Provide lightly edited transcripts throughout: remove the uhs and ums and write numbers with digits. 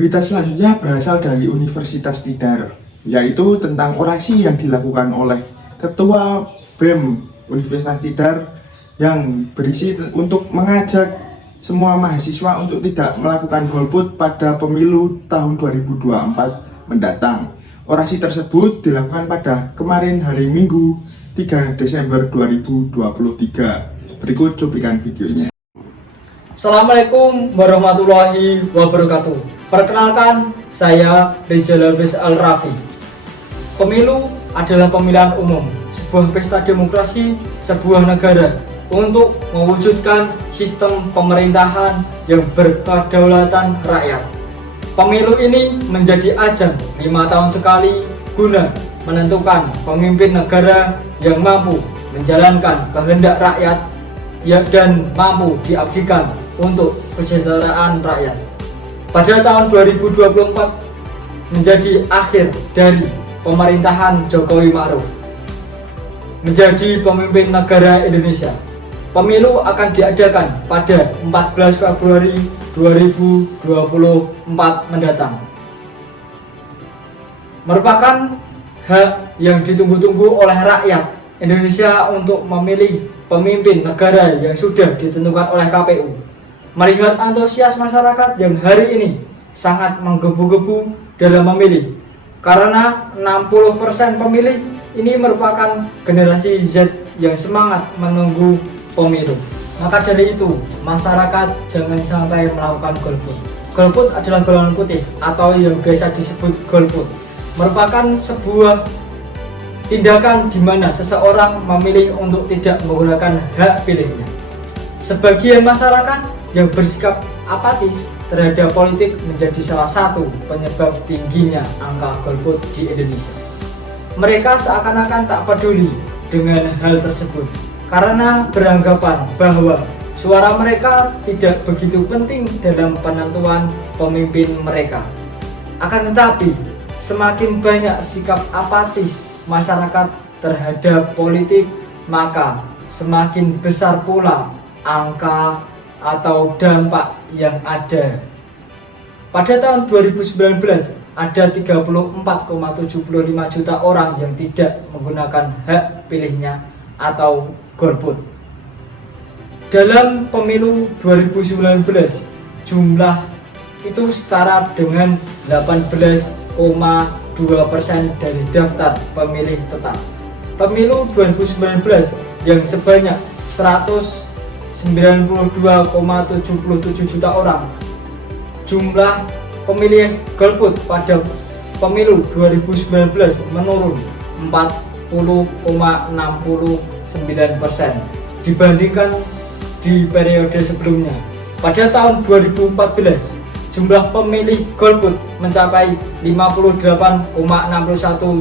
Berita selanjutnya berasal dari Universitas Tidar, yaitu tentang orasi yang dilakukan oleh Ketua BEM Universitas Tidar yang berisi untuk mengajak semua mahasiswa untuk tidak melakukan golput pada pemilu tahun 2024 mendatang. Orasi tersebut dilakukan pada kemarin hari Minggu 3 Desember 2023. Berikut cuplikan videonya. Assalamualaikum warahmatullahi wabarakatuh. Perkenalkan, saya Rizal Hafiz Al-Rafi. Pemilu adalah pemilihan umum, sebuah pesta demokrasi sebuah negara untuk mewujudkan sistem pemerintahan yang berkedaulatan rakyat. Pemilu ini menjadi ajang 5 tahun sekali guna menentukan pemimpin negara yang mampu menjalankan kehendak rakyat dan mampu diabdikan untuk kesejahteraan rakyat. Pada tahun 2024 menjadi akhir dari pemerintahan Jokowi Ma'ruf menjadi pemimpin negara Indonesia. Pemilu akan diadakan pada 14 Februari 2024 mendatang. Merupakan hak yang ditunggu-tunggu oleh rakyat Indonesia untuk memilih pemimpin negara yang sudah ditentukan oleh KPU. Melihat antusias masyarakat yang hari ini sangat menggebu-gebu dalam memilih, karena 60% pemilih ini merupakan generasi Z yang semangat menunggu pemilu. Maka dari itu, masyarakat jangan sampai melakukan golput. Golput adalah golongan putih atau yang biasa disebut golput. Merupakan sebuah tindakan di mana seseorang memilih untuk tidak menggunakan hak pilihnya. Sebagian masyarakat yang bersikap apatis terhadap politik menjadi salah satu penyebab tingginya angka golput di Indonesia. Mereka seakan-akan tak peduli dengan hal tersebut karena beranggapan bahwa suara mereka tidak begitu penting dalam penentuan pemimpin mereka. Akan tetapi, semakin banyak sikap apatis masyarakat terhadap politik, maka semakin besar pula angka atau dampak yang ada. Pada tahun 2019 ada 34,75 juta orang yang tidak menggunakan hak pilihnya atau golput. Dalam pemilu 2019 jumlah itu setara dengan 18,2% dari daftar pemilih tetap. Pemilu 2019 yang sebanyak 192,77 juta orang. Jumlah pemilih golput pada pemilu 2019 menurun 40,69% dibandingkan di periode sebelumnya. Pada tahun 2014, jumlah pemilih golput mencapai 58,61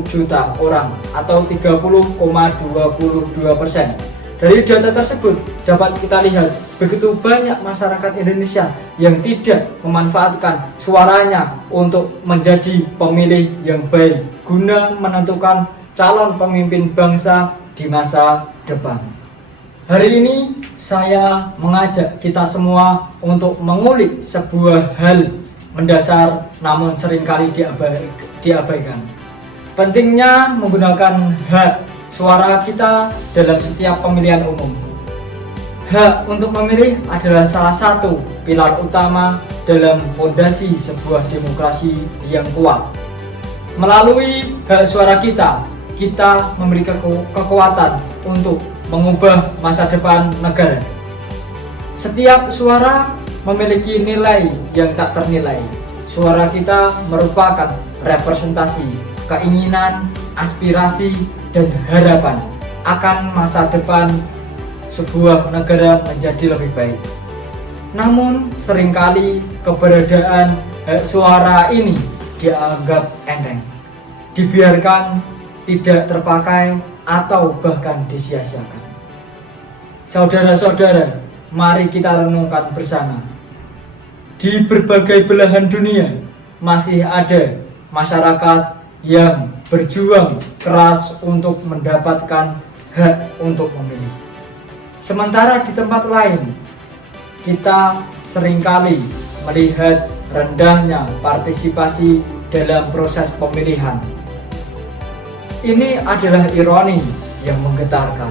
juta orang atau 30,22%. Dari data tersebut dapat kita lihat begitu banyak masyarakat Indonesia yang tidak memanfaatkan suaranya untuk menjadi pemilih yang baik guna menentukan calon pemimpin bangsa di masa depan. Hari ini saya mengajak kita semua untuk mengulik sebuah hal mendasar namun seringkali diabaikan. Pentingnya menggunakan hak suara kita dalam setiap pemilihan umum. Hak untuk memilih adalah salah satu pilar utama dalam fondasi sebuah demokrasi yang kuat. Melalui hak suara kita memiliki kekuatan untuk mengubah masa depan negara. Setiap suara memiliki nilai yang tak ternilai. Suara kita merupakan representasi keinginan, aspirasi, dan harapan akan masa depan sebuah negara menjadi lebih baik. Namun seringkali keberadaan hak suara ini dianggap enteng, dibiarkan tidak terpakai atau bahkan disia-siakan. Saudara-saudara, mari kita renungkan bersama. Di berbagai belahan dunia masih ada masyarakat yang berjuang keras untuk mendapatkan hak untuk memilih. Sementara di tempat lain, kita seringkali melihat rendahnya partisipasi dalam proses pemilihan. Ini adalah ironi yang menggetarkan.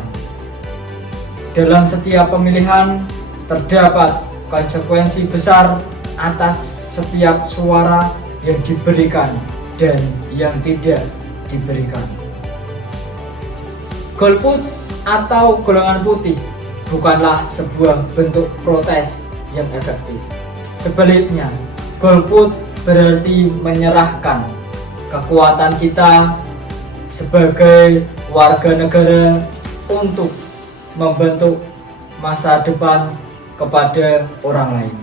Dalam setiap pemilihan terdapat konsekuensi besar atas setiap suara yang diberikan dan yang tidak diberikan. Golput atau golongan putih bukanlah sebuah bentuk protes yang efektif. Sebaliknya, golput berarti menyerahkan kekuatan kita sebagai warga negara untuk membentuk masa depan kepada orang lain.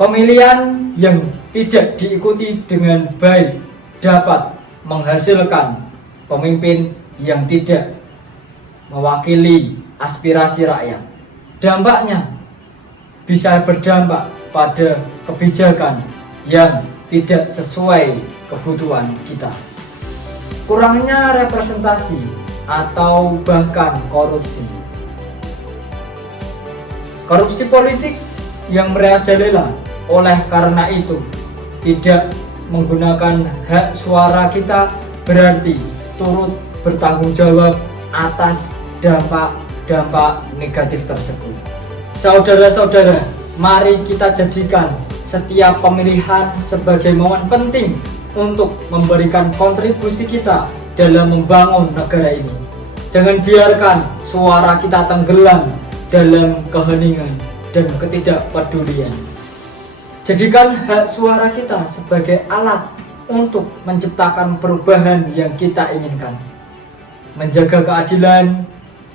Pemilihan yang tidak diikuti dengan baik dapat menghasilkan pemimpin yang tidak mewakili aspirasi rakyat. Dampaknya bisa berdampak pada kebijakan yang tidak sesuai kebutuhan kita. Kurangnya representasi atau bahkan korupsi. Korupsi politik yang merajalela. Oleh karena itu, tidak menggunakan hak suara kita berarti turut bertanggung jawab atas dampak-dampak negatif tersebut. Saudara-saudara, mari kita jadikan setiap pemilihan sebagai momen penting untuk memberikan kontribusi kita dalam membangun negara ini. Jangan biarkan suara kita tenggelam dalam keheningan dan ketidakpedulian. Jadikan hak suara kita sebagai alat untuk menciptakan perubahan yang kita inginkan, menjaga keadilan,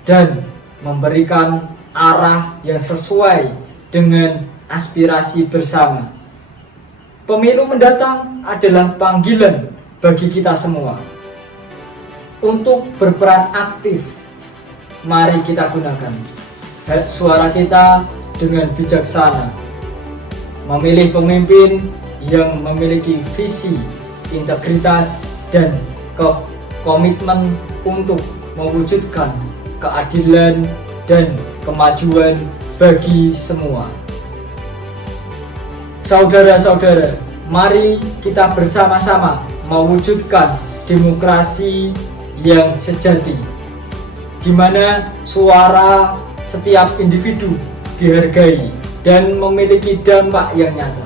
dan memberikan arah yang sesuai dengan aspirasi bersama. Pemilu mendatang adalah panggilan bagi kita semua untuk berperan aktif. Mari kita gunakan hak suara kita dengan bijaksana, memilih pemimpin yang memiliki visi, integritas, dan komitmen untuk mewujudkan keadilan dan kemajuan bagi semua. Saudara-saudara, mari kita bersama-sama mewujudkan demokrasi yang sejati, di mana suara setiap individu dihargai dan memiliki dampak yang nyata.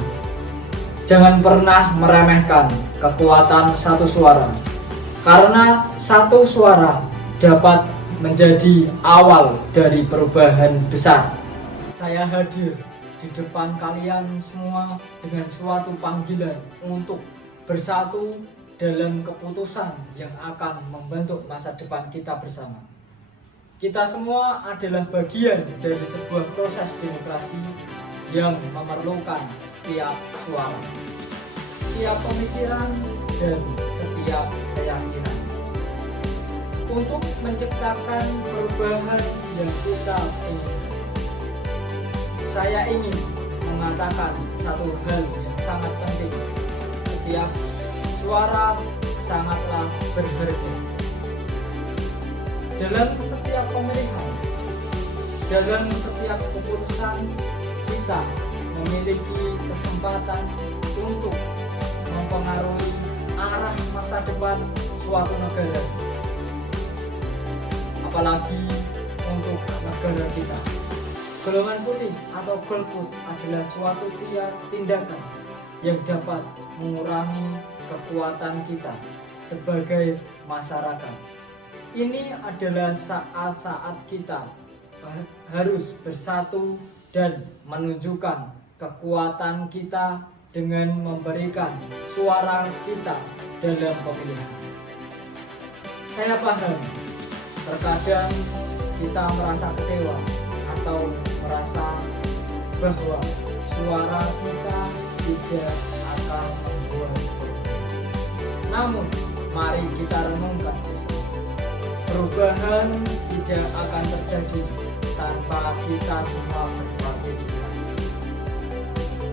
Jangan pernah meremehkan kekuatan satu suara, karena satu suara dapat menjadi awal dari perubahan besar. Saya hadir di depan kalian semua dengan suatu panggilan untuk bersatu dalam keputusan yang akan membentuk masa depan kita bersama. Kita semua adalah bagian dari sebuah proses demokrasi yang memerlukan setiap suara, setiap pemikiran, dan setiap keyakinan untuk menciptakan perubahan yang kita inginkan. Saya ingin mengatakan satu hal yang sangat penting: setiap suara sangatlah berharga. Dalam setiap pemilihan, dalam setiap keputusan, kita memiliki kesempatan untuk mempengaruhi arah masa depan suatu negara, apalagi untuk negara kita. Golongan putih atau golput adalah suatu tindakan yang dapat mengurangi kekuatan kita sebagai masyarakat. Ini adalah saat-saat kita harus bersatu dan menunjukkan kekuatan kita dengan memberikan suara kita dalam pemilihan. Saya paham, terkadang kita merasa kecewa atau merasa bahwa suara kita tidak akan membuat perubahan. Namun, mari kita renungkan bersama. Perubahan tidak akan terjadi tanpa kita semua berpartisipasi.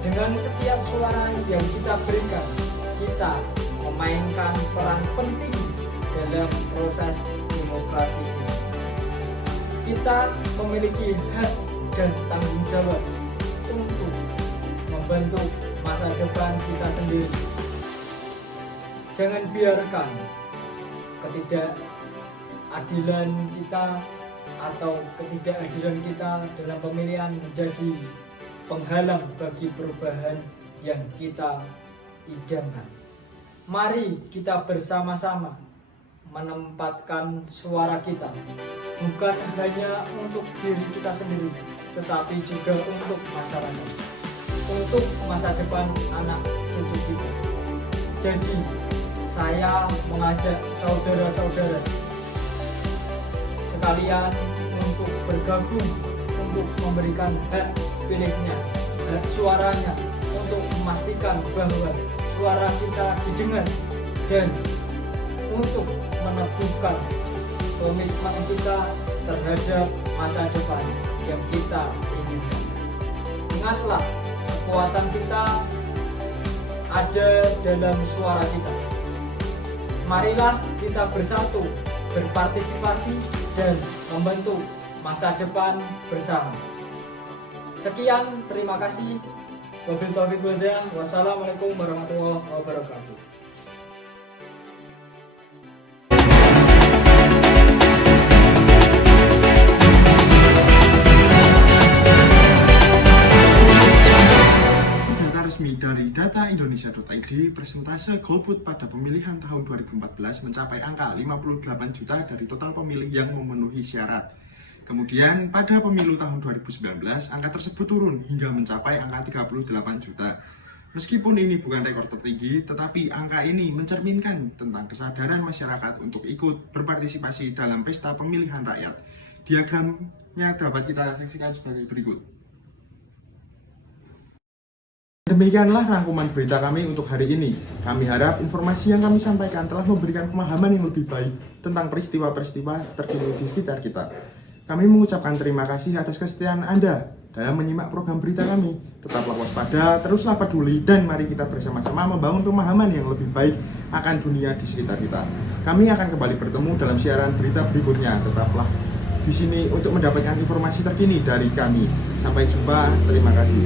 Dengan setiap suara yang kita berikan, kita memainkan peran penting dalam proses demokrasi ini. Kita memiliki hak dan tanggung jawab untuk membentuk masa depan kita sendiri. Jangan biarkan ketidakadilan kita atau ketidakadilan kita dalam pemilihan menjadi penghalang bagi perubahan yang kita idamkan. Mari kita bersama-sama menempatkan suara kita bukan hanya untuk diri kita sendiri, tetapi juga untuk masyarakat, untuk masa depan anak cucu kita. Jadi, saya mengajak saudara-saudara sekalian untuk bergabung, untuk memberikan hak pilihnya, hak suaranya, untuk memastikan bahwa suara kita didengar dan untuk meneguhkan komitmen kita terhadap masa depan yang kita inginkan. Ingatlah, kekuatan kita ada dalam suara kita. Marilah kita bersatu, berpartisipasi, dan membentuk masa depan bersama. Sekian, terima kasih. Wabillahi taufiq wal hidayah. Wassalamualaikum warahmatullahi wabarakatuh. Data resmi dari dataindonesia.id, persentase golput pada pemilihan tahun 2014 mencapai angka 58 juta dari total pemilih yang memenuhi syarat. Kemudian pada pemilu tahun 2019, angka tersebut turun hingga mencapai angka 38 juta. Meskipun ini bukan rekor tertinggi, tetapi angka ini mencerminkan tentang kesadaran masyarakat untuk ikut berpartisipasi dalam pesta pemilihan rakyat. Diagramnya dapat kita saksikan sebagai berikut. Demikianlah rangkuman berita kami untuk hari ini. Kami harap informasi yang kami sampaikan telah memberikan pemahaman yang lebih baik tentang peristiwa-peristiwa terkini di sekitar kita. Kami mengucapkan terima kasih atas kesetiaan Anda dalam menyimak program berita kami. Tetaplah waspada, teruslah peduli, dan mari kita bersama-sama membangun pemahaman yang lebih baik akan dunia di sekitar kita. Kami akan kembali bertemu dalam siaran berita berikutnya. Tetaplah di sini untuk mendapatkan informasi terkini dari kami. Sampai jumpa, terima kasih.